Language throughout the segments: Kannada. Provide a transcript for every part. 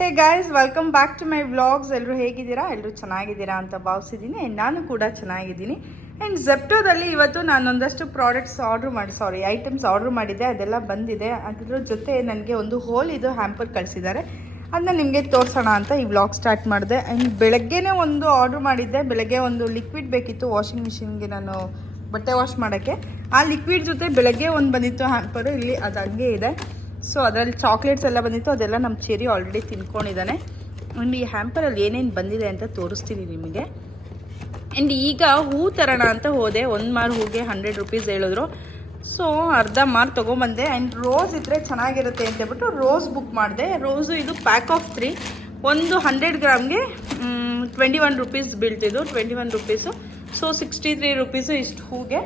Hey guys welcome back to my vlogs ಎಲ್ಲರೂ ಹೇಗಿದ್ದೀರಾ? ಎಲ್ಲರೂ ಚೆನ್ನಾಗಿದ್ದೀರಾ ಅಂತ ಭಾವಿಸಿದ್ದೀನಿ. ನಾನು ಕೂಡ ಚೆನ್ನಾಗಿದ್ದೀನಿ. ಆ್ಯಂಡ್ ಜೆಪ್ಟೋದಲ್ಲಿ ಇವತ್ತು ನಾನೊಂದಷ್ಟು ಪ್ರಾಡಕ್ಟ್ಸ್ ಆರ್ಡ್ರ್ ಮಾಡಿ ಸಾರಿ ಐಟಮ್ಸ್ ಆರ್ಡ್ರ್ ಮಾಡಿದ್ದೆ. ಅದೆಲ್ಲ ಬಂದಿದೆ. ಅದ್ರ ಜೊತೆ ನನಗೆ ಒಂದು ಹೋಲ್ ಇದು ಹ್ಯಾಂಪರ್ ಕಳಿಸಿದ್ದಾರೆ. ಅದನ್ನ ನಿಮಗೆ ತೋರಿಸೋಣ ಅಂತ ಈ ವ್ಲಾಗ್ ಸ್ಟಾರ್ಟ್ ಮಾಡಿದೆ. ಆ್ಯಂಡ್ ಬೆಳಗ್ಗೆನೇ ಒಂದು ಆರ್ಡ್ರ್ ಮಾಡಿದ್ದೆ. ಬೆಳಗ್ಗೆ ಒಂದು ಲಿಕ್ವಿಡ್ ಬೇಕಿತ್ತು ವಾಷಿಂಗ್ ಮಿಷಿನ್ಗೆ ನಾನು ಬಟ್ಟೆ ವಾಶ್ ಮಾಡೋಕ್ಕೆ. ಆ ಲಿಕ್ವಿಡ್ ಜೊತೆ ಬೆಳಗ್ಗೆ ಒಂದು ಬಂದಿತ್ತು ಹ್ಯಾಂಪರು ಇಲ್ಲಿ ಅದು ಹಂಗೆ ಇದೆ. ಸೊ ಅದರಲ್ಲಿ ಚಾಕ್ಲೇಟ್ಸ್ ಎಲ್ಲ ಬಂದಿತ್ತು. ಅದೆಲ್ಲ ನಮ್ಮ ಚೆರಿ ಆಲ್ರೆಡಿ ತಿನ್ಕೊಂಡಿದ್ದಾನೆ. ಇನ್ನು ಈ ಹ್ಯಾಂಪರಲ್ಲಿ ಏನೇನು ಬಂದಿದೆ ಅಂತ ತೋರಿಸ್ತೀನಿ ನಿಮಗೆ. ಆ್ಯಂಡ್ ಈಗ ಹೂ ತರೋಣ ಅಂತ ಹೋದೆ. ಒಂದು ಮಾರು ಹೂಗೆ ಹಂಡ್ರೆಡ್ ರುಪೀಸ್ ಹೇಳಿದ್ರು. ಸೊ ಅರ್ಧ ಮಾರು ತೊಗೊಂಬಂದೆ. ಆ್ಯಂಡ್ ರೋಸ್ ಇದ್ದರೆ ಚೆನ್ನಾಗಿರುತ್ತೆ ಅಂತ ಹೇಳ್ಬಿಟ್ಟು ರೋಸ್ ಬುಕ್ ಮಾಡಿದೆ. ರೋಸು ಇದು ಪ್ಯಾಕ್ ಆಫ್ ತ್ರೀ ಒಂದು ಹಂಡ್ರೆಡ್ ಗ್ರಾಮ್ಗೆ twenty one rupees ಬೀಳ್ತಿದ್ದು. Twenty one rupees so sixty three rupees ಇಷ್ಟು ಹೂಗೆ.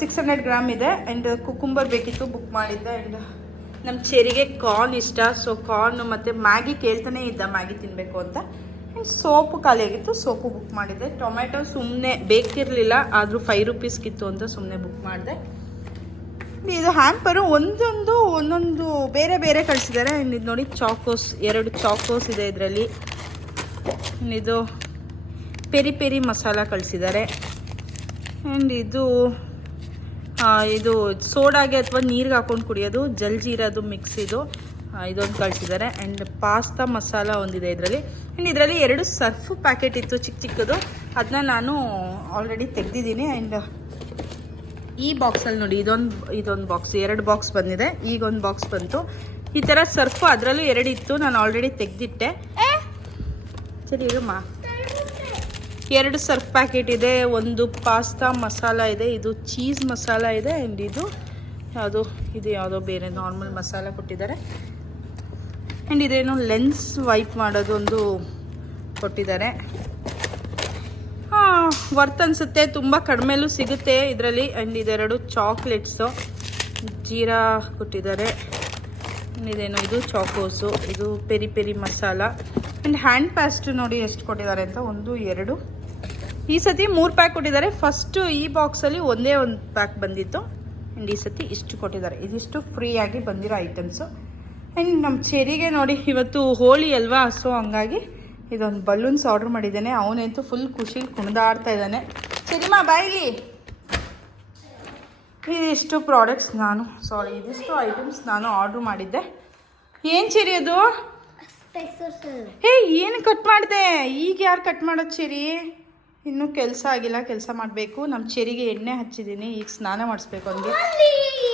ಸಿಕ್ಸ್ ಹಂಡ್ರೆಡ್ ಗ್ರಾಮ್ ಇದೆ. ಆ್ಯಂಡ್ ಕುಕುಂಬರ್ ಬೇಕಿತ್ತು ಬುಕ್ ಮಾಡಿದ್ದೆ. ಆ್ಯಂಡ್ ನಮ್ಮ ಚೆರಿಗೆ ಕಾರ್ನ್ ಇಷ್ಟ. ಸೊ ಕಾರ್ನ್ ಮತ್ತು ಮ್ಯಾಗಿ ಕೇಳ್ತಾನೆ ಇದ್ದ, ಮ್ಯಾಗಿ ತಿನ್ನಬೇಕು ಅಂತ. ಆ್ಯಂಡ್ ಸೋಪು ಖಾಲಿಯಾಗಿತ್ತು ಸೋಪು ಬುಕ್ ಮಾಡಿದ್ದೆ. ಟೊಮೆಟೊ ಸುಮ್ಮನೆ ಬೇಕಿರಲಿಲ್ಲ, ಆದರೂ ಫೈವ್ ರುಪೀಸ್ಗಿತ್ತು ಅಂತ ಸುಮ್ಮನೆ ಬುಕ್ ಮಾಡಿದೆ. ಇದು ಹ್ಯಾಂಪರು ಒಂದೊಂದು ಒಂದೊಂದು ಬೇರೆ ಬೇರೆ ಕಳಿಸಿದ್ದಾರೆ. ಆ್ಯಂಡ್ ಇದು ನೋಡಿ ಚಾಕೋಸ್ ಎರಡು ಚಾಕೋಸ್ ಇದೆ ಇದರಲ್ಲಿ. ಇದು ಪೆರಿ ಪೆರಿ ಮಸಾಲ ಕಳಿಸಿದ್ದಾರೆ. ಆ್ಯಂಡ್ ಇದು ಇದು ಸೋಡಾಗೆ ಅಥವಾ ನೀರಿಗೆ ಹಾಕೊಂಡು ಕುಡಿಯೋದು ಜಲ್ಜೀರದು ಮಿಕ್ಸ್ ಇದು. ಇದೊಂದು ಕಳಿಸಿದ್ದಾರೆ. ಆ್ಯಂಡ್ ಪಾಸ್ತಾ ಮಸಾಲ ಒಂದಿದೆ ಇದರಲ್ಲಿ. ಆ್ಯಂಡ್ ಇದರಲ್ಲಿ ಎರಡು ಸರ್ಫ್ ಪ್ಯಾಕೆಟ್ ಇತ್ತು ಚಿಕ್ಕ ಚಿಕ್ಕದು. ಅದನ್ನ ನಾನು ಆಲ್ರೆಡಿ ತೆಗೆದಿದ್ದೀನಿ. ಆ್ಯಂಡ್ ಈ ಬಾಕ್ಸಲ್ಲಿ ನೋಡಿ ಇದೊಂದು ಇದೊಂದು ಬಾಕ್ಸ್ ಎರಡು ಬಾಕ್ಸ್ ಬಂದಿದೆ. ಈಗ ಒಂದು ಬಾಕ್ಸ್ ಬಂತು. ಈ ಥರ ಸರ್ಫ್ ಅದರಲ್ಲೂ ಎರಡು ಇತ್ತು ನಾನು ಆಲ್ರೆಡಿ ತೆಗೆದಿಟ್ಟೆ. ಸರಿ ಇರಮ್ಮ ಎರಡು ಸರ್ಫ್ ಪ್ಯಾಕೆಟ್ ಇದೆ, ಒಂದು ಪಾಸ್ತಾ ಮಸಾಲ ಇದೆ, ಇದು ಚೀಸ್ ಮಸಾಲ ಇದೆ ಆ್ಯಂಡ್ ಇದು ಯಾವುದು, ಇದು ಯಾವುದೋ ಬೇರೆ ನಾರ್ಮಲ್ ಮಸಾಲ ಕೊಟ್ಟಿದ್ದಾರೆ. ಆ್ಯಂಡ್ ಇದೇನೋ ಲೆನ್ಸ್ ವೈಪ್ ಮಾಡೋದೊಂದು ಕೊಟ್ಟಿದ್ದಾರೆ. ಹಾಂ, ವರ್ತ್ ಅನಿಸುತ್ತೆ, ತುಂಬ ಕಡಿಮೆಲೂ ಸಿಗುತ್ತೆ ಇದರಲ್ಲಿ. ಆ್ಯಂಡ್ ಇದೆರಡು ಚಾಕ್ಲೇಟ್ಸು, ಜೀರಾ ಕೊಟ್ಟಿದ್ದಾರೆ. ಇದೇನೋ, ಇದು ಚಾಕೋಸು, ಇದು peri peri masala. And hand paste ನೋಡಿ ಎಷ್ಟು ಕೊಟ್ಟಿದ್ದಾರೆ ಅಂತ? ಒಂದು, ಎರಡು. ಈ ಸತಿ ಮೂರು ಪ್ಯಾಕ್ ಕೊಟ್ಟಿದ್ದಾರೆ. ಫಸ್ಟು ಈ ಬಾಕ್ಸಲ್ಲಿ ಒಂದೇ ಒಂದು ಪ್ಯಾಕ್ ಬಂದಿತ್ತು. ಆ್ಯಂಡ್ ಈ ಸತಿ ಇಷ್ಟು ಕೊಟ್ಟಿದ್ದಾರೆ. ಇದಿಷ್ಟು ಫ್ರೀಯಾಗಿ ಬಂದಿರೋ ಐಟಮ್ಸು ಆ್ಯಂಡ್ ನಮ್ಮ ಚೆರಿಗೆ ನೋಡಿ, ಇವತ್ತು ಹೋಳಿ ಅಲ್ವಾ? ಸೊ ಹಂಗಾಗಿ ಇದೊಂದು ಬಲೂನ್ಸ್ ಆರ್ಡ್ರ್ ಮಾಡಿದ್ದಾನೆ. ಅವನಂತೂ ಫುಲ್ ಖುಷಿ ಕುಣಿದಾಡ್ತಾ ಇದ್ದಾನೆ. ಸರಿಮಾ ಬಾಯಿಲಿ ಇದಿಷ್ಟು ಪ್ರಾಡಕ್ಟ್ಸ್ ನಾನು ಸಾರಿ ಇದಿಷ್ಟು ಐಟಮ್ಸ್ ನಾನು ಆರ್ಡ್ರ್ ಮಾಡಿದ್ದೆ. ಏನು ಅದು? ಹೇ ಏನು ಕಟ್ ಮಾಡಿದೆ? ಈಗ ಯಾರು ಕಟ್ ಮಾಡೋದು ಚೆರಿ? ಇನ್ನೂ ಕೆಲಸ ಆಗಿಲ್ಲ ಕೆಲಸ ಮಾಡಬೇಕು. ನಮ್ಮ ಚೆರಿಗೆ ಎಣ್ಣೆ ಹಚ್ಚಿದ್ದೀನಿ ಈಗ ಸ್ನಾನ ಮಾಡಿಸ್ಬೇಕು ಅವನಿಗೆ.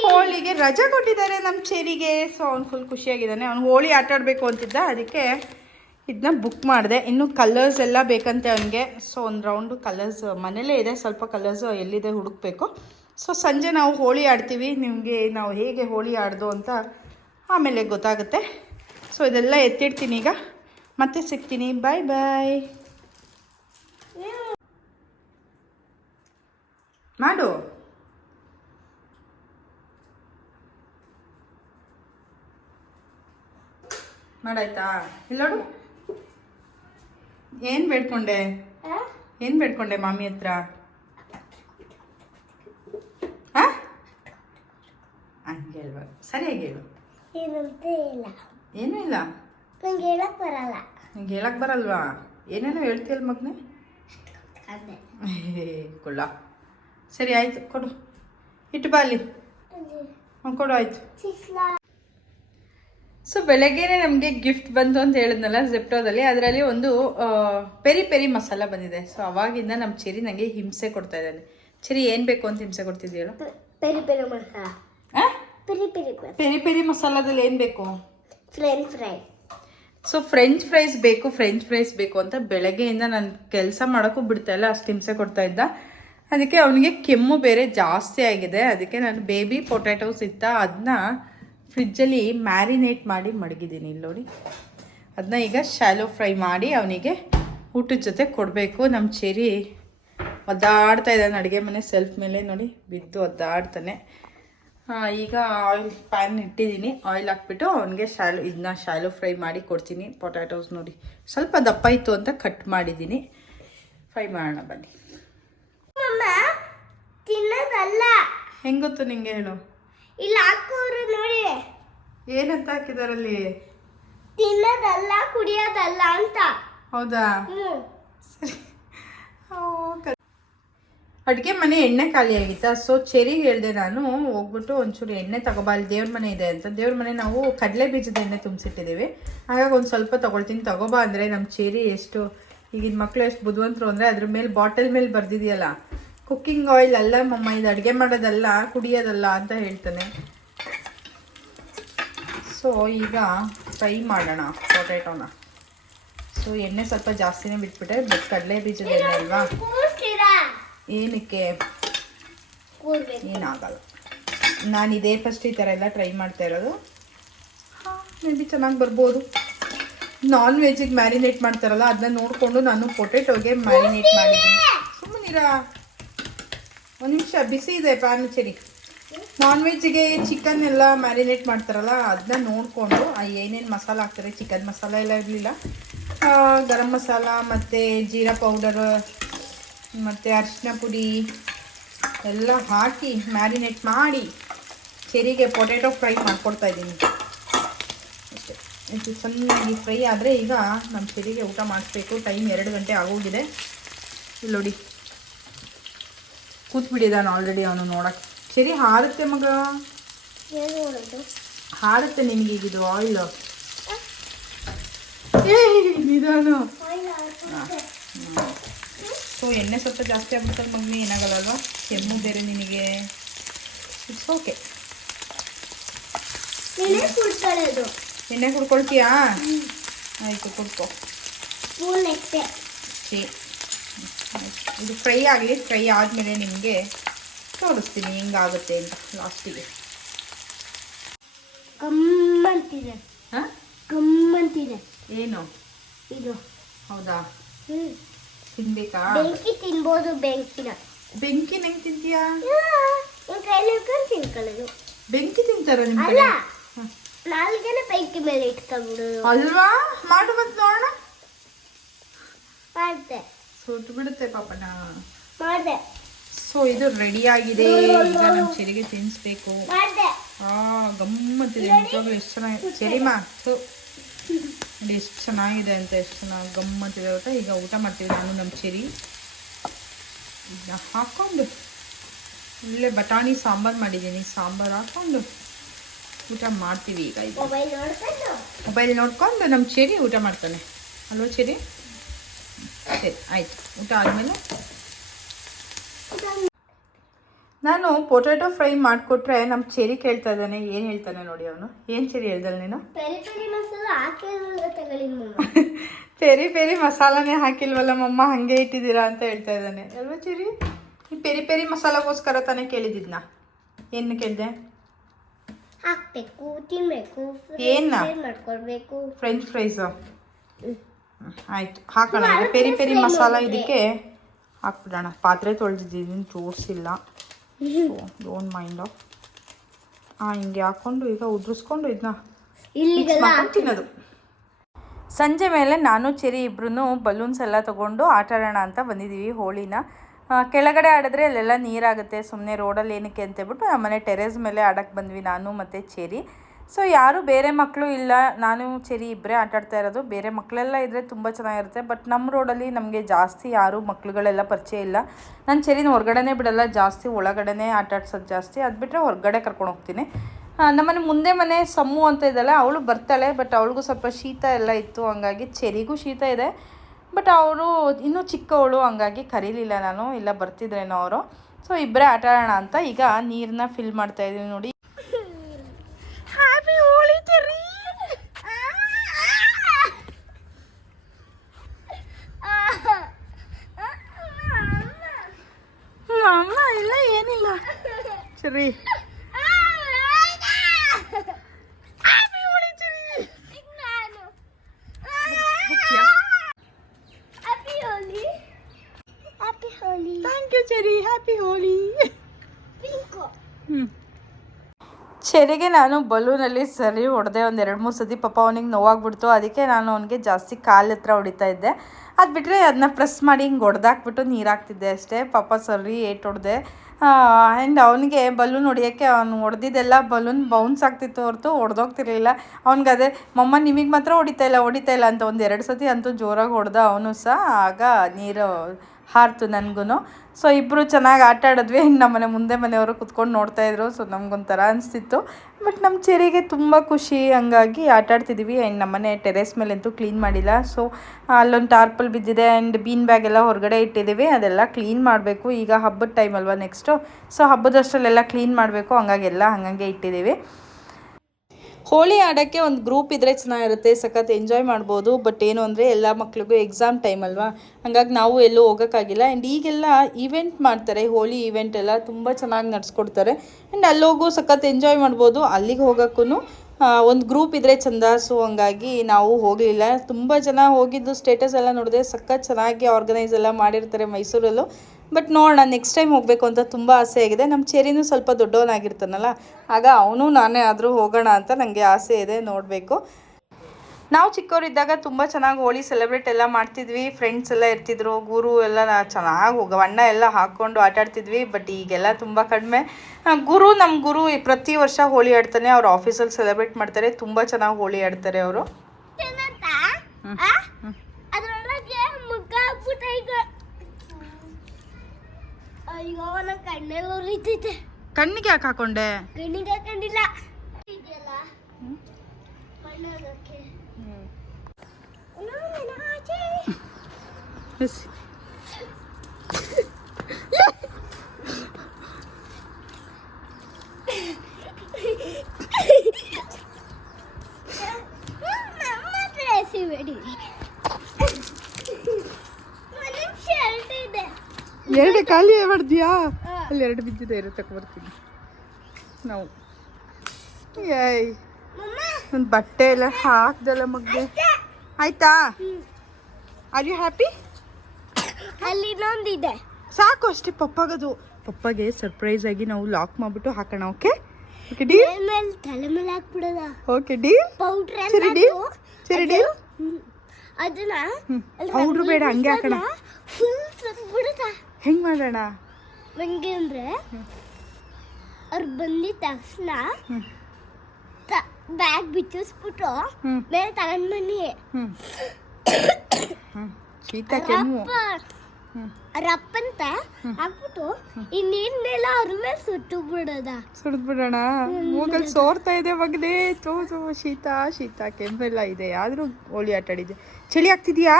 ಹೋಳಿಗೆ ರಜೆ ಕೊಟ್ಟಿದ್ದಾರೆ ನಮ್ಮ ಚೆರಿಗೆ. ಸೊ ಅವ್ನು ಫುಲ್ ಖುಷಿಯಾಗಿದ್ದಾನೆ. ಅವ್ನು ಹೋಳಿ ಆಟ ಆಡಬೇಕು ಅಂತಿದ್ದ. ಅದಕ್ಕೆ ಇದನ್ನ ಬುಕ್ ಮಾಡಿದೆ. ಇನ್ನು ಕಲರ್ಸ್ ಎಲ್ಲ ಬೇಕಂತೆ ಅವನಿಗೆ. ಸೊ ಒಂದು ರೌಂಡು ಕಲರ್ಸ್ ಮನೇಲೇ ಇದೆ. ಸ್ವಲ್ಪ ಕಲರ್ಸು ಎಲ್ಲಿದೆ ಹುಡುಕ್ಬೇಕು. ಸೊ ಸಂಜೆ ನಾವು ಹೋಳಿ ಆಡ್ತೀವಿ. ನಿಮಗೆ ನಾವು ಹೇಗೆ ಹೋಳಿ ಆಡ್ದು ಅಂತ ಆಮೇಲೆ ಗೊತ್ತಾಗುತ್ತೆ. ಸೊ ಇದೆಲ್ಲ ಎತ್ತಿಡ್ತೀನಿ ಈಗ. ಮತ್ತೆ ಸಿಗ್ತೀನಿ. ಬಾಯ್ ಬಾಯ್ ಮಾಡು. ಮಾಡಾಯ್ತಾ? ಇಲ್ಲೋಡು ಏನು ಬೇಡ್ಕೊಂಡೆ? ಏನು ಬೇಡ್ಕೊಂಡೆ ಮಾಮಿ ಹತ್ರ? ಹಾಂ ಹಂಗೆ ಹೇಳ್ಬಾರ್ದು. ಸರಿಯಾಗಿ ಹೇಳು. ಏನೂ ಇಲ್ಲ? ನಂಗೆ ಹೇಳಕ್ ಬರಲ್ಲ. ನಿಂಗೆ ಹೇಳಕ್ ಬರಲ್ವಾ? ಏನೇನೋ ಹೇಳ್ತೀಯಲ್ಲ ಮಗನೇ? ಕೊಡ ಕೊಳ್ಳ ಸರಿ ಆಯ್ತು ಕೊಡು. ಇಟ್ಟು ಬಾ ಅಲ್ಲಿ. ಹ್ಞೂ ಕೊಡು ಆಯ್ತು. ಸೊ ಬೆಳಗ್ಗೆನೆ ನಮಗೆ ಗಿಫ್ಟ್ ಬಂತು ಅಂತ ಹೇಳಿದ್ನಲ್ಲ ಜೆಪ್ಟೋದಲ್ಲಿ ಅದರಲ್ಲಿ ಒಂದು ಪೆರಿ ಪೆರಿ ಮಸಾಲ ಬಂದಿದೆ. ಸೊ ಅವಾಗಿಂದ ನಮ್ಮ ಚೆರಿ ನನಗೆ ಹಿಂಸೆ ಕೊಡ್ತಾ ಇದ್ದಾನೆ. ಚೆರಿ ಏನು ಬೇಕು ಅಂತ ಹಿಂಸೆ ಕೊಡ್ತಿದ್ದೀಳು peri peri masala? Peri peri masala. Peri peri ಮಸಾಲದಲ್ಲಿ ಏನು ಬೇಕು? French fry so French fries ಬೇಕು ಫ್ರೆಂಚ್ ಫ್ರೈಸ್ ಬೇಕು ಅಂತ ಬೆಳಗ್ಗೆಯಿಂದ ನಾನು ಕೆಲಸ ಮಾಡೋಕ್ಕೂ ಬಿಡ್ತಾ ಇಲ್ಲ, ಅಷ್ಟು ಹಿಂಸೆ ಕೊಡ್ತಾ ಇದ್ದ. ಅದಕ್ಕೆ ಅವನಿಗೆ ಕೆಮ್ಮು ಬೇರೆ ಜಾಸ್ತಿ ಆಗಿದೆ. ಅದಕ್ಕೆ ನಾನು ಬೇಬಿ ಪೊಟ್ಯಾಟೋಸ್ ಇತ್ತ ಅದನ್ನ ಫ್ರಿಜ್ಜಲ್ಲಿ ಮ್ಯಾರಿನೇಟ್ ಮಾಡಿ ಮಡಗಿದ್ದೀನಿ ಇಲ್ಲಿ ನೋಡಿ. ಅದನ್ನ ಈಗ ಶಾಲೋ ಫ್ರೈ ಮಾಡಿ ಅವನಿಗೆ ಊಟದ ಜೊತೆ ಕೊಡಬೇಕು. ನಮ್ಮ ಚೆರಿ ಒದ್ದಾಡ್ತಾ ಇದ್ದಾನೆ, ಅಡುಗೆ ಮನೆ ಸೆಲ್ಫ್ ಮೇಲೆ ನೋಡಿ, ಬಿದ್ದು ಒದ್ದಾಡ್ತಾನೆ. ಈಗ ಆಯಿಲ್ ಪ್ಯಾನ್ ಇಟ್ಟಿದ್ದೀನಿ ಆಯಿಲ್ ಹಾಕ್ಬಿಟ್ಟು ಅವನಿಗೆ ಶಾಲು ಇದನ್ನ ಶಾಲು ಫ್ರೈ ಮಾಡಿ ಕೊಡ್ತೀನಿ. ಪೊಟ್ಯಾಟೋಸ್ ನೋಡಿ. ಸ್ವಲ್ಪ ದಪ್ಪ ಇತ್ತು ಅಂತ ಕಟ್ ಮಾಡಿದ್ದೀನಿ ಫ್ರೈ ಮಾಡೋಣ ಬನ್ನಿ. ತಿನ್ನೋದಲ್ಲ. ಹೆಂಗೆ ಗೊತ್ತು ನಿಂಗೆ ಹೇಳು? ಇಲ್ಲ ಹಾಕೋರು ನೋಡಿ. ಏನಂತ ಹಾಕಿದಾರಲ್ಲಿ? ತಿನ್ನೋದಲ್ಲ ಕುಡಿಯೋದಲ್ಲ ಅಂತ. ಹೌದಾ? ಹ್ಮ್. ಅಡುಗೆ ಮನೆ ಎಣ್ಣೆ ಖಾಲಿ ಆಗಿತ್ತಾ? ಸೊ ಚೆರಿಗೆ ಹೇಳಿದೆ ನಾನು, ಹೋಗ್ಬಿಟ್ಟು ಒಂಚೂರು ಎಣ್ಣೆ ತಗೋಬಾ ಅಲ್ಲಿ ದೇವ್ರ ಮನೆ ಇದೆ ಅಂತ. ದೇವ್ರ ಮನೆ ನಾವು ಕಡಲೆ ಬೀಜದ ಎಣ್ಣೆ ತುಂಬಿಸಿಟ್ಟಿದ್ದೀವಿ. ಹಾಗಾಗಿ ಒಂದು ಸ್ವಲ್ಪ ತೊಗೊಳ್ತೀನಿ. ತಗೋಬಾ ಅಂದರೆ ನಮ್ಮ ಚೆರಿ ಎಷ್ಟು ಈಗಿನ ಮಕ್ಕಳು ಎಷ್ಟು ಬುದ್ಧಿವಂತರು ಅಂದರೆ ಅದ್ರ ಮೇಲೆ ಬಾಟಲ್ ಮೇಲೆ ಬರ್ದಿದೆಯಲ್ಲ. ಕುಕ್ಕಿಂಗ್ ಆಯಿಲ್ ಅಲ್ಲ ಮಮ್ಮ, ಇದು ಅಡುಗೆ ಮಾಡೋದಲ್ಲ, ಕುಡಿಯೋದಲ್ಲ ಅಂತ ಹೇಳ್ತಾನೆ. ಸೊ ಈಗ ಫ್ರೈ ಮಾಡೋಣ ಪೊಟ್ಯಾಟೋನ ಸೊ ಎಣ್ಣೆ ಸ್ವಲ್ಪ ಜಾಸ್ತಿನೇ ಬಿಟ್ಬಿಟ್ಟೆ. ಬಟ್ ಕಡಲೆ ಬೀಜದ ಎಣ್ಣೆ ಅಲ್ವಾ? ಏನಕ್ಕೆ? ಏನಾಗಲ್ಲ. ನಾನು ಇದೇ ಫಸ್ಟ್ ಈ ಥರ ಎಲ್ಲ ಟ್ರೈ ಮಾಡ್ತಾ ಇರೋದು. ಮೇ ಬಿ ಚೆನ್ನಾಗಿ ಬರ್ಬೋದು. ನಾನ್ ವೆಜ್ಜಿಗೆ ಮ್ಯಾರಿನೇಟ್ ಮಾಡ್ತಾರಲ್ಲ ಅದನ್ನ ನೋಡಿಕೊಂಡು ನಾನು ಪೊಟೆಟೋಗೆ ಮ್ಯಾರಿನೇಟ್ ಮಾಡಿದ್ದೀನಿ. ಸುಮ್ಮನಿರಾ. ಒಂದು ನಿಮಿಷ ಬಿಸಿ ಇದೆ ಪ್ಯಾನ್ ಚೆರಿ ನಾನ್ ವೆಜ್ಜಿಗೆ ಚಿಕನ್ ಎಲ್ಲ ಮ್ಯಾರಿನೇಟ್ ಮಾಡ್ತಾರಲ್ಲ ಅದನ್ನ ನೋಡಿಕೊಂಡು ಏನೇನು ಮಸಾಲ ಹಾಕ್ತಾರೆ ಚಿಕನ್ ಮಸಾಲ ಎಲ್ಲ ಇರಲಿಲ್ಲ. ಗರಂ ಮಸಾಲ ಮತ್ತು ಜೀರಾ ಪೌಡರ್ ಮತ್ತು ಅರಿಶಿನ ಪುಡಿ ಎಲ್ಲ ಹಾಕಿ ಮ್ಯಾರಿನೇಟ್ ಮಾಡಿ ಚೆರಿಗೆ ಪೊಟ್ಯಾಟೊ ಫ್ರೈ ಮಾಡ್ಕೊಡ್ತಾ ಇದ್ದೀನಿ. ಅಷ್ಟೇ. ಇದು ಚೆನ್ನಾಗಿ ಫ್ರೈ ಆದರೆ ಈಗ ನಮ್ಮ ಚೆರಿಗೆ ಊಟ ಮಾಡಿಸ್ಬೇಕು. ಟೈಮ್ ಎರಡು ಗಂಟೆ ಆಗೋಗಿದೆ. ಇಲ್ಲಿ ನೋಡಿ. ಕೂತ್ಬಿಟ್ಟಿದ್ದಾನೆ ಆಲ್ರೆಡಿ ಅವನು ನೋಡೋಕ್ಕೆ. ಚೆರಿ ಹಾರುತ್ತೆ ಮಗ? ಹಾರುತ್ತೆ ನಿನಗೆ ಈಗ ಇದು ಆಯಿಲ್ ನಿಧಾನ. ಎಣ್ಣೆ ಸ್ವಲ್ಪ ಜಾಸ್ತಿ ಆಗ್ಬಿಡ್ತದೆ ಮಗ್ನಿ ಏನಾಗಲ್ಲ ಅಲ್ವಾ ಕೆಮ್ಮು ಬೇರೆ ನಿನಗೆ. ಇಟ್ಸ್ ಓಕೆ ಎಣ್ಣೆ ಕುಡ್ಕೊಳ್ತೀಯಾ? ಆಯಿತು ಕುಡ್ಕೊ. ಇದು ಫ್ರೈ ಆಗಲಿ ಫ್ರೈ ಆದಮೇಲೆ ನಿಮಗೆ ತೋರಿಸ್ತೀನಿ ಹಿಂಗಾಗುತ್ತೆ ಅಂತ ಲಾಸ್ಟಿಗೆ. ಕಮ್ಮಂತಿದೆ ಹಾಂ? ಕಮ್ಮಂತಿದೆ ಏನು? ಇದು. ಹೌದಾ? ಹ್ಮ್. ತಿನ್ಬೇಕಾ? ಬೆಂಕಿ ತಿನ್ಬೋದು ಬೆಂಕಿನ. ಬೆಂಕಿ ಹೆಂಗೆ ತಿಂತೀಯಾ? ನಿನ್ ಕೈಲಿ ಹಿಡ್ಕೊಂಡು ತಿನ್ಕೊಳ್ಳೋದು. ಬೆಂಕಿ ತಿಂತಾರ ನಿಮ್ಮ ಅಲ್ಲ ಕಡೆ ಹ. ನಾಲ್ಗೆನ ಬೆಂಕಿ ಮೇಲೆ ಇಟ್ಕೊಂಡ್ಬಿಡೋದು ಅಲ್ವಾ? ಮಾಡು ಮತ್ತೆ ನೋಡೋಣ. ಮಾಡ್ದೆ. ಸುಟ್ಟು ಬಿಡುತ್ತೆ ಪಾಪನ. ಮಾಡ್ದೆ. ಸೊ ಇದು ರೆಡಿ ಆಗಿದೆ. ಈಗ ನಮ್ಮ ಚೆರಿಗೆ ತಿನ್ನಿಸ್ಬೇಕು ಮಾಡ್ದೆ. ಆ ಗಮ್ಮತ್ತಿದೆ. ನಿಜವಾಗ್ಲೂ ಎಷ್ಟು ಚೆನ್ನಾಗಿ ಚೆರಿಮಾ ಸೊ. ನೋಡಿ ಎಷ್ಟು ಚೆನ್ನಾಗಿದೆ ಅಂತ ಎಷ್ಟು ಚೆನ್ನಾಗಿ ಗಮ್ಮತ್ತಿದೆ ಗೊತ್ತಾ? ಈಗ ಊಟ ಮಾಡ್ತೀವಿ ನಾನು ನಮ್ಮ ಚೆರಿ. ಇದನ್ನ ಹಾಕ್ಕೊಂಡು ಒಳ್ಳೆ ಬಟಾಣಿ ಸಾಂಬಾರು ಮಾಡಿದ್ದೀನಿ ಸಾಂಬಾರು ಹಾಕ್ಕೊಂಡು ಊಟ ಮಾಡ್ತೀವಿ ಈಗ ಇದು ಮೊಬೈಲ್ ನೋಡ್ಕೊಂಡು? ಮೊಬೈಲ್ ನೋಡ್ಕೊಂಡು ನಮ್ಮ ಚೆರಿ ಊಟ ಮಾಡ್ತಾನೆ. ಅಲ್ವಾ ಚೆರಿ? ಸರಿ ಆಯಿತು. ಊಟ ಆದಮೇಲೆ ನಾನು ಪೊಟ್ಯಾಟೊ ಫ್ರೈ ಮಾಡಿಕೊಟ್ರೆ ನಮ್ಮ ಚೆರಿ ಕೇಳ್ತಾ ಇದ್ದಾನೆ ಏನು ಹೇಳ್ತಾನೆ ನೋಡಿ ಅವನು? ಏನು ಚೆರಿ ಹೇಳ್ದಲ್ಲ ನೀನು? ಪೆರಿ ಪೆರಿ ಮಸಾಲಾನೇ ಹಾಕಿಲ್ವಲ್ಲ ಮಮ್ಮ ಹಾಗೆ ಇಟ್ಟಿದ್ದೀರಾ ಅಂತ ಹೇಳ್ತಾ ಇದ್ದಾನೆ. ಅಲ್ವಾ ಚೆರಿ? ಈ ಪೆರಿ ಪೆರಿ ಮಸಾಲಾಗೋಸ್ಕರ ತಾನೇ ಕೇಳಿದ್ದಿದ್ನ? ಏನು ಕೇಳಿದೆ? ಹಾಕ್ಬೇಕು? ಫ್ರೈ ಮಾಡ್ಕೊಳ್ಬೇಕು. French fries. ಆಯ್ತು. ಹಾಕೋಣ ಪೆರಿ ಪೆರಿ ಮಸಾಲ ಇದಕ್ಕೆ ಹಾಕ್ಬಿಡೋಣ. ಪಾತ್ರೆ ತೊಳೆದಿದ್ದೀನಿ ಜೋಡಿಸಿಲ್ಲ ಡೋಂಟ್ ಮೈಂಡ್ ಹಾಂ ಹಿಂಗೆ ಹಾಕೊಂಡು ಈಗ ಉದುರಿಸ್ಕೊಂಡು ಇದನ್ನ ತಿನ್ನೋದು. ಸಂಜೆ ಮೇಲೆ ನಾನು ಚೆರಿ ಇಬ್ರು ಬಲೂನ್ಸ್ ಎಲ್ಲ ತೊಗೊಂಡು ಆಟ ಆಡೋಣ ಅಂತ ಬಂದಿದ್ದೀವಿ ಹೋಳಿನ. ಆ, ಕೆಳಗಡೆ ಆಡಿದ್ರೆ ಅಲ್ಲೆಲ್ಲ ನೀರಾಗುತ್ತೆ ಸುಮ್ಮನೆ ರೋಡಲ್ಲಿ ಏನಕ್ಕೆ ಅಂತೇಳ್ಬಿಟ್ಟು ನಮ್ಮನೆ ಟೆರೇಸ್ ಮೇಲೆ ಆಡಕ್ಕೆ ಬಂದ್ವಿ ನಾನು ಮತ್ತು ಚೆರಿ. ಸೊ ಯಾರು ಬೇರೆ ಮಕ್ಕಳು ಇಲ್ಲ, ನಾನು ಚೆರಿ ಇಬ್ಬರೇ ಆಟಾಡ್ತಾ ಇರೋದು. ಬೇರೆ ಮಕ್ಕಳೆಲ್ಲ ಇದ್ದರೆ ತುಂಬ ಚೆನ್ನಾಗಿರುತ್ತೆ ಬಟ್ ನಮ್ಮ ರೋಡಲ್ಲಿ ನಮಗೆ ಜಾಸ್ತಿ ಯಾರು ಮಕ್ಕಳುಗಳೆಲ್ಲ ಪರಿಚಯ ಇಲ್ಲ. ನಾನು ಚೆರಿನ ಹೊರಗಡೆನೇ ಬಿಡಲ್ಲ, ಜಾಸ್ತಿ ಒಳಗಡೆನೇ ಆಟಾಡ್ಸೋದು ಜಾಸ್ತಿ. ಅದು ಬಿಟ್ಟರೆ ಹೊರಗಡೆ ಕರ್ಕೊಂಡು ಹೋಗ್ತೀನಿ. ನಮ್ಮನೆ ಮುಂದೆ ಮನೆ ಸಮ್ಮು ಅಂತ ಇದ್ದಾಳೆ ಅವಳು ಬರ್ತಾಳೆ ಬಟ್ ಅವಳಿಗೂ ಸ್ವಲ್ಪ ಶೀತ ಎಲ್ಲ ಇತ್ತು, ಹಂಗಾಗಿ ಚೆರಿಗೂ ಶೀತ ಇದೆ. ಬಟ್ ಅವರು ಇನ್ನೂ ಚಿಕ್ಕವಳು, ಹಂಗಾಗಿ ಕರೀಲಿಲ್ಲ ನಾನು, ಇಲ್ಲ ಬರ್ತಿದ್ರೇನೋ ಅವರು. ಸೊ ಇಬ್ಬರೇ ಆಟ ಆಡೋಣ ಅಂತ ಈಗ ನೀರನ್ನ ಫಿಲ್ ಮಾಡ್ತಾ ಇದೀವಿ ನೋಡಿ ಹ್ಯಾಪಿ ಹೋಳಿ ಚೆರಿ ಅಮ್ಮ ಇಲ್ಲ ಏನಿಲ್ಲ ಸರಿ happy Holi Cherry happy Holi happy Holi thank you Cherry happy Holi pink ಚೆರಿಗೆ ನಾನು ಬಲೂನಲ್ಲಿ ಸರಿ ಹೊಡೆದೆ. ಒಂದು ಎರಡು ಮೂರು ಸತಿ ಪಾಪ ಅವನಿಗೆ ನೋವಾಗ್ಬಿಡ್ತು. ಅದಕ್ಕೆ ನಾನು ಅವನಿಗೆ ಜಾಸ್ತಿ ಕಾಲು ಹತ್ರ ಹೊಡಿತಾ ಇದ್ದೆ. ಅದು ಬಿಟ್ಟರೆ ಅದನ್ನ ಪ್ರೆಸ್ ಮಾಡಿ ಹಿಂಗೆ ಹೊಡೆದಾಕ್ಬಿಟ್ಟು ನೀರು ಹಾಕ್ತಿದ್ದೆ ಅಷ್ಟೇ. ಪಾಪ ಸರಿ ಏಟ್ ಹೊಡೆದೆ. ಆ್ಯಂಡ್ ಅವನಿಗೆ ಬಲೂನ್ ಹೊಡಿಯೋಕ್ಕೆ ಅವನು ಹೊಡೆದಿದ್ದೆಲ್ಲ ಬಲೂನ್ ಬೌನ್ಸ್ ಆಗ್ತಿತ್ತು ಹೊರತು ಹೊಡೆದೋಗ್ತಿರ್ಲಿಲ್ಲ. ಅವ್ನಿಗೆ ಅದೇ, ಮಮ್ಮ, ನಿಮಗೆ ಮಾತ್ರ ಹೊಡಿತಾ ಇಲ್ಲ ಹೊಡಿತಾ ಇಲ್ಲ ಅಂತ ಒಂದು ಎರಡು ಸತಿ ಅಂತೂ ಜೋರಾಗಿ ಹೊಡೆದ ಅವನು ಸಹ. ಆಗ ನೀರು ಹಾರ್ತು ನನಗೂ ಸೊ ಇಬ್ಬರು ಚೆನ್ನಾಗಿ ಆಟ ಆಡಿದ್ವಿ. ಇನ್ನು ನಮ್ಮನೆ ಮುಂದೆ ಮನೆಯವರು ಕುತ್ಕೊಂಡು ನೋಡ್ತಾ ಇದ್ರು. ಸೊ ನಮಗೊಂಥರ ಅನಿಸ್ತಿತ್ತು. ಬಟ್ ನಮ್ಮ ಚೆರಿಗೆ ತುಂಬ ಖುಷಿ ಹಂಗಾಗಿ ಆಟ ಆಡ್ತಿದ್ದೀವಿ ಆ್ಯಂಡ್ ನಮ್ಮನೆ ಟೆರೇಸ್ ಮೇಲಂತೂ ಕ್ಲೀನ್ ಮಾಡಿಲ್ಲ. ಸೊ ಅಲ್ಲೊಂದು ಟಾರ್ಪಲ್ ಬಿದ್ದಿದೆ ಆ್ಯಂಡ್ ಬೀನ್ ಬ್ಯಾಗ್ ಎಲ್ಲ ಹೊರಗಡೆ ಇಟ್ಟಿದ್ದೀವಿ ಅದೆಲ್ಲ ಕ್ಲೀನ್ ಮಾಡಬೇಕು. ಈಗ ಹಬ್ಬದ ಟೈಮ್ ಅಲ್ವಾ ನೆಕ್ಸ್ಟು ಸೊ ಹಬ್ಬದಷ್ಟರಲ್ಲೆಲ್ಲ ಕ್ಲೀನ್ ಮಾಡಬೇಕು. ಹಂಗಾಗಿ ಎಲ್ಲ ಹಂಗಂಗೆ ಇಟ್ಟಿದ್ದೀವಿ ಹೋಳಿ ಆಡೋಕ್ಕೆ ಒಂದು ಗ್ರೂಪ್ ಇದ್ದರೆ ಚೆನ್ನಾಗಿರುತ್ತೆ, ಸಖತ್ ಎಂಜಾಯ್ ಮಾಡ್ಬೋದು ಬಟ್ ಏನು ಅಂದರೆ ಎಲ್ಲ ಮಕ್ಳಿಗೂ ಎಕ್ಸಾಮ್ ಟೈಮ್ ಅಲ್ವಾ? ಹಂಗಾಗಿ ನಾವು ಎಲ್ಲೂ ಹೋಗೋಕ್ಕಾಗಿಲ್ಲ. ಆ್ಯಂಡ್ ಈಗೆಲ್ಲ ಈವೆಂಟ್ ಮಾಡ್ತಾರೆ, ಹೋಳಿ ಈವೆಂಟ್ ಎಲ್ಲ ತುಂಬ ಚೆನ್ನಾಗಿ ನಡೆಸ್ಕೊಡ್ತಾರೆ. ಆ್ಯಂಡ್ ಅಲ್ಲೋಗೂ ಸಖತ್ ಎಂಜಾಯ್ ಮಾಡ್ಬೋದು, ಅಲ್ಲಿಗೆ ಹೋಗೋಕ್ಕೂ ಒಂದು ಗ್ರೂಪ್ ಇದ್ದರೆ ಚಂದ. ಸೊ ಹಂಗಾಗಿ ನಾವು ಹೋಗಲಿಲ್ಲ. ತುಂಬ ಜನ ಹೋಗಿದ್ದು ಸ್ಟೇಟಸ್ ಎಲ್ಲ ನೋಡಿದೆ ಸಖತ್ ಚೆನ್ನಾಗಿ ಆರ್ಗನೈಸ್ ಎಲ್ಲ ಮಾಡಿರ್ತಾರೆ ಮೈಸೂರಲ್ಲೂ. ಬಟ್ ನೋಡೋಣ ನೆಕ್ಸ್ಟ್ ಟೈಮ್ ಹೋಗಬೇಕು ಅಂತ ತುಂಬ ಆಸೆ ಆಗಿದೆ. ನಮ್ಮ ಚೇರಿನೂ ಸ್ವಲ್ಪ ದೊಡ್ಡವನಾಗಿರ್ತಾನಲ್ಲ ಆಗ ಅವನು ನಾನೇ ಆದರೂ ಹೋಗೋಣ ಅಂತ ನನಗೆ ಆಸೆ ಇದೆ ನೋಡಬೇಕು. ನಾವು ಚಿಕ್ಕವರಿದ್ದಾಗ ತುಂಬ ಚೆನ್ನಾಗಿ ಹೋಳಿ ಸೆಲೆಬ್ರೇಟ್ ಎಲ್ಲ ಮಾಡ್ತಿದ್ವಿ. ಫ್ರೆಂಡ್ಸ್ ಎಲ್ಲ ಇರ್ತಿದ್ರು ಗುರು ಎಲ್ಲ ಚೆನ್ನಾಗಿ ಹೋಗ ಬಣ್ಣ ಎಲ್ಲ ಹಾಕ್ಕೊಂಡು ಆಟಾಡ್ತಿದ್ವಿ ಬಟ್ ಈಗೆಲ್ಲ ತುಂಬ ಕಡಿಮೆ. ಗುರು ನಮ್ಮ ಗುರು ಈ ಪ್ರತಿ ವರ್ಷ ಹೋಳಿ ಆಡ್ತಾನೆ ಅವ್ರ ಆಫೀಸಲ್ಲಿ ಸೆಲೆಬ್ರೇಟ್ ಮಾಡ್ತಾರೆ ತುಂಬ ಚೆನ್ನಾಗಿ ಹೋಳಿ ಆಡ್ತಾರೆ ಅವರು ಏನಂತ ಆ? ಅದ್ರೊಳಗೆ ಮುಖ ಹಾಕ್ಬಿಟ್ಟ ಈಗ ಅಯ್ಯೋ ನನ್ನ ಕಣ್ಣೆಲ್ಲ ಉರಿತೈತೆ. ಕಣ್ಣಿಗೆ ಯಾಕೆ ಹಾಕೊಂಡೆ? ಕಣ್ಣಿಗೆ ಹಾಕೊಂಡಿಲ್ಲ. ಇದೆಯಲ್ಲ? ಕಣ್ಣೋದಕ್ಕೆ ನಾನು ಆಚೆ. ನಮ್ಮ ಹತ್ರ ಎಸಿಬೇಡಿ ಒಂದ್ ನಿಮಿಷ ಎರಡು ಇದೆ ಖಾಲಿ ಮಾಡ್ತೀಯಾ? ಅಲ್ಲಿ ಎರಡು ಬಿದ್ದಿದೆ ಇರುತ್ತೆ ಬರ್ತೀನಿ ನಾವು. ಏಯ್. ಒಂದು ಬಟ್ಟೆ ಎಲ್ಲ ಹಾಕ್ದಲ್ಲ ಮಗ್ಗೆ ಆಯ್ತಾ? ಆರ್ ಯು ಹ್ಯಾಪಿ ಅಲ್ಲಿ ಇನ್ನೊಂದಿದೆ. ಸಾಕು ಅಷ್ಟೇ ಪಪ್ಪಗದು. ಪಪ್ಪಗೆ ಸರ್ಪ್ರೈಸ್ ಆಗಿ ನಾವು ಲಾಕ್ ಮಾಡ್ಬಿಟ್ಟು ಹಾಕೋಣ ಓಕೆ ಓಕೆ ಡೀಲ್ ತಲೆ ಮೇಲೆ ಹಾಕ್ಬಿಡೋದ ಓಕೆ ಡೀಲ್ ಪೌಡ್ರ್ ಸರಿ ಡೀಲ್ ಸರಿ ಡೀಲ್ ಅದನ್ನ ಪೌಡ್ರು ಬೇಡ ಹಂಗೆ ಹಾಕೋಣ. ಫುಲ್ ಹೆಂಗ್ ಮಾಡೋಣ? ಹೆಂಗೆ ಅಂದರೆ ಅವ್ರು ಬಂದಿದ ತಕ್ಷಣ ಬ್ಯಾಗ್ ಬಿಚ್ಚಿಸ್ಬಿಟ್ಟು ಮೇಲೆ ತಗೊಂಡ್ ಬನ್ನಿ. ಶೀತ ಕೆಮ್ಮು. ರಪ್ಪಂತ ಹಾಕ್ಬಿಟ್ಟು ಈ ನೀರ್ನೆಲ್ಲ ಅವ್ರ ಮೇಲೆ ಸುಟ್ಟು ಬಿಡೋದ. ಸುಡ್ದ್ಬಿಡೋಣ ಮೂಗಲ್ ಸೋರ್ತಾ ಇದೆ ಮಗನೇ. ತೋ ತೋ ಶೀತ ಶೀತ. ಕೆಮ್ಮೆಲ್ಲ ಇದೆ. ಆದರೂ ಹೋಳಿ ಆಟ ಆಡಿದ್ದೆ. ಚಳಿ ಆಗ್ತಿದ್ಯಾ?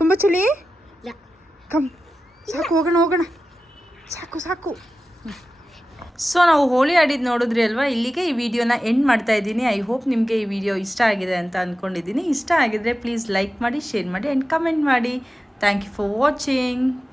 ತುಂಬ ಚಳಿ. ಕಮ್ ಸಾಕು, ಹೋಗೋಣ ಹೋಗೋಣ. ಸಾಕು ಸಾಕು. ಸೊ, ನಾವು ಹೋಳಿ ಆಡಿದ್ದು ನೋಡಿದ್ರಿ ಅಲ್ವಾ? ಇಲ್ಲಿಗೆ ಈ ವಿಡಿಯೋನ ಎಂಡ್ ಮಾಡ್ತಾ ಇದ್ದೀನಿ. ಐ ಹೋಪ್ ನಿಮಗೆ ಈ ವಿಡಿಯೋ ಇಷ್ಟ ಆಗಿದೆ ಅಂತ ಅಂದ್ಕೊಂಡಿದ್ದೀನಿ ಇಷ್ಟ ಆಗಿದ್ರೆ ಪ್ಲೀಸ್ ಲೈಕ್ ಮಾಡಿ ಶೇರ್ ಮಾಡಿ ಆ್ಯಂಡ್ ಕಮೆಂಟ್ ಮಾಡಿ. Thank you for watching